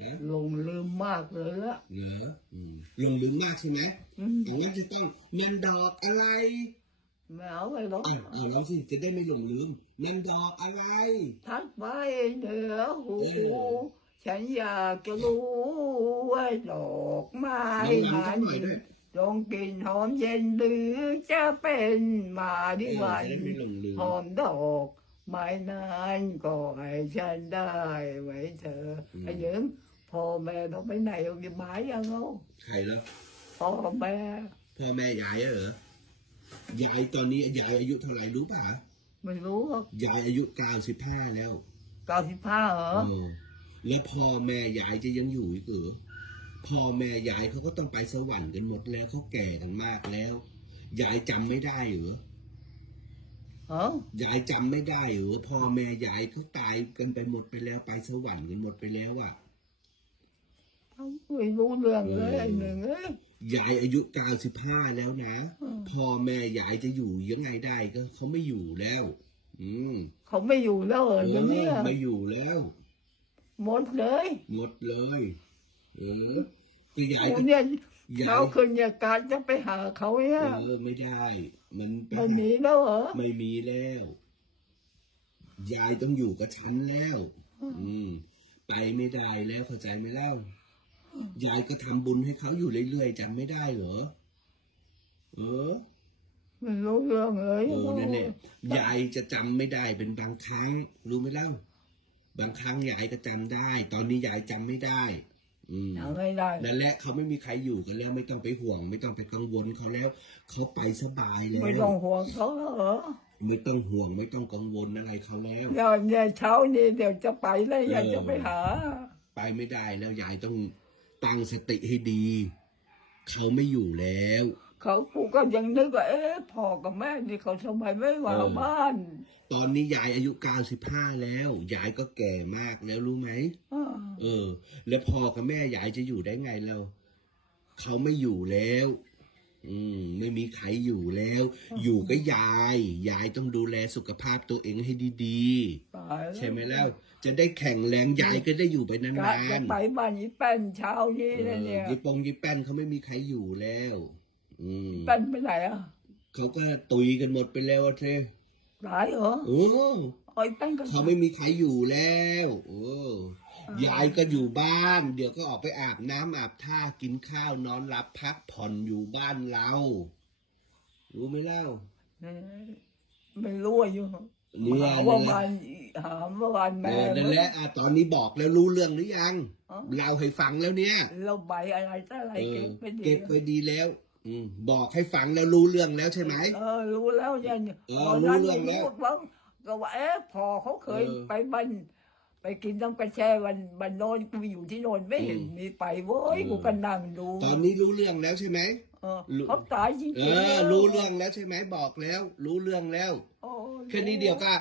นะหลงลืมมากเลยละเหรออืมลงลึกมากใช่ไหมอืมอย่างนั้นจะต้องนันดอกอะไรไม่เอาไปหรอกอ้าวอ้าวลองสิจะได้ไม่หลงลืมนันดอกอะไรทักไปเหนือหูเออฉันอยากจะรู้ว่าดอกไม้น้องมัน้ำสักนหน่อยด้วยดงกลิ่นหอมเย็นหรือจะเป็นมาดิเออวัจะนได้ไม่หลงลืมหอมดอก ไม้นั้นก็ให้ฉันได้ไว้เธออม ไอ้หญิงพ่อแม่ต้องไปไหนเอากี่ไม้ยังเอาใครแล้วพ่อแม่พ่อแม่ยายเหรอยายตอนนี้ยายอายุเท่าไหร่รู้ป่ะไม่รู้ว่ายายอายุเก้าสิบห้าแล้วเก้าสิบห้าเหรอเออแล้วพ่อแม่ยายจะยังอยู่อีกเหรอพ่อแม่ยายเขาก็ต้องไปสวรรค์กันหมดแล้วเขาแก่กันมากแล้วยายจำไม่ได้เหรอ เออยายจำไม่ได้เหรอพ่อแม่ยายเขาตายกันไปหมดไปแล้วไปสวรรค์กันหมดไปแล้วอะไม่รู้เรื่องเลยเออไอ้หนึ่งเอ้ย ยายอายุเก้าสิบห้าแล้วนะอืม พ่อแม่ยายจะอยู่ยังไงได้ก็เขาไม่อยู่แล้ว อืมเขาไม่อยู่แล้วเหรอเอเดี๋ยวนี้อไม่อยู่แล้ว หมดเลยหมดเลย เออก็ยายกูก็เนี่ย ยาเรายคืนอยากการจะไปหาเขาเนี่ยเออไม่ได้ มันไปไม่มีแล้วเหรอ ไม่มีแล้ว ยายต้องอยู่กับฉันแล้ว อืม ไปไม่ได้แล้วเข้าใจไหมเล่ายายก็ทำบุญให้เขาอยู่เรื่อยๆจำไม่ได้เหรอ เออไม่รู้เรื่องเลยเออนั่นแหละยายจะจำไม่ได้เป็นบางครั้ง รู้ไหมเล่า บางครั้งยายก็จำได้ ตอนนี้ยายจำไม่ได้ อืมยังไม่ได้ นั่นแหละเขาไม่มีใครอยู่กันแล้ว ไม่ต้องไปห่วง ไม่ต้องไปกังวลเขาแล้ว เขาไปสบายแล้ว ไม่ต้องห่วงเขาแล้วเหรอไม่ต้องห่วง ไม่ต้องกังวลอะไรเขาแล้วเดี๋ยวเนี่ยเช้านี้เดี๋ยวจะไปแล้วอยากจะไปหา ไปไม่ได้แล้วยายต้องตั้งสติให้ดี เขาไม่อยู่แล้ว เขากูก็ยังนึกว่าเอ๊ะพ่อกับแม่นี่เขาทำไมไม่มาเออบ้านตอนนี้ยายอายุเก้าสิบห้าแล้ว ยายก็แก่มากแล้วรู้ไหมอ่าเออ แล้วพ่อกับแม่ยายจะอยู่ได้ไงเราเขาไม่อยู่แล้ว อืม ไม่มีใครอยู่แล้ว อยู่กับยาย ยายต้องดูแลสุขภาพตัวเองให้ดีตายแล้วๆใช่ไหมแล้ว จะได้แข็งแรงยายก็ได้อยู่ไปนกะาจะนไปบ้านยี่แป้นเช้านี้ๆเอนะอเนี่ยยิปงยิปแป้นเขาไม่มีใครอยู่แล้ว อืมแป้นไปไหนอะเขาก็ตุยกันหมดไปแล้วอะเทตายเหรอโอ้ไอ้แป้นก็เขาไม่มีใครอยู่แล้วโอ้ยายก็อยู่บ้าน เดี๋ยวก็ออกไปอาบน้ำอาบท่ากินข้าวนอนหลับพักผ่อนอยู่บ้านเรา รู้ไหมเล่าเออไม่รู้อายุเนี่ยหาว่าเนี่ยวันหาว่าวันเอแม่อนั่นแหละอะตอนนี้บอกแล้วรู้เรื่องหรือยังอ๋อเล่าให้ฟังแล้วเนี่ย เราใบอะไรต่ออะไรเอเก็อบไปดีเก็บไปดีแล้ว อืมบอกให้ฟังแล้วรู้เรื่องแล้วใช่ไหม เออ รู้แล้วยันเออตอนนั้นรู้เรื่องแล้วไม่บ้างก็ว่าเอ๊ะพอเขาเคยเออ ไปบันไปกินน้ำกระแช่วันบันโนนกูอยู่ที่โนนไม่เห็นอืมมีไปเว้ยเออกูก็นั่งดูตอนนี้รู้เรื่องแล้วใช่ไหม เออรู้ เขาตายจริงเอๆอ รู้เรื่องแล้วใช่ไหมบอกแล้ว รู้เรื่องแล้ว โอ้แค่นี้เดียวก็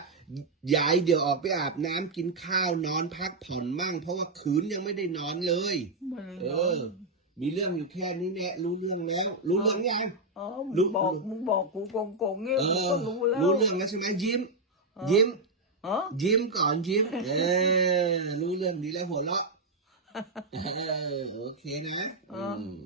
ยายเดี๋ยวออกไปอาบน้ำกินข้าวนอนพักผ่อนมั่ง เพราะว่าคืนยังไม่ได้นอนเลย ไม่ได้เอนออน มีเรื่องอยู่แค่นี้แน่รู้เรื่องแล้ว รู้เรื่องยังเออรู้มึงบอกมึงบอกกูโกงโกงๆเนี่ยเอกูอก็รู้แล้วรู้เรื่องแล้วใช่ไหมยิ้ม ยิ้มเออยิ้มก่อนยิ้ม เออ รู้เรื่องดีแล้วหัวเราะเออโอเคนะเอออืม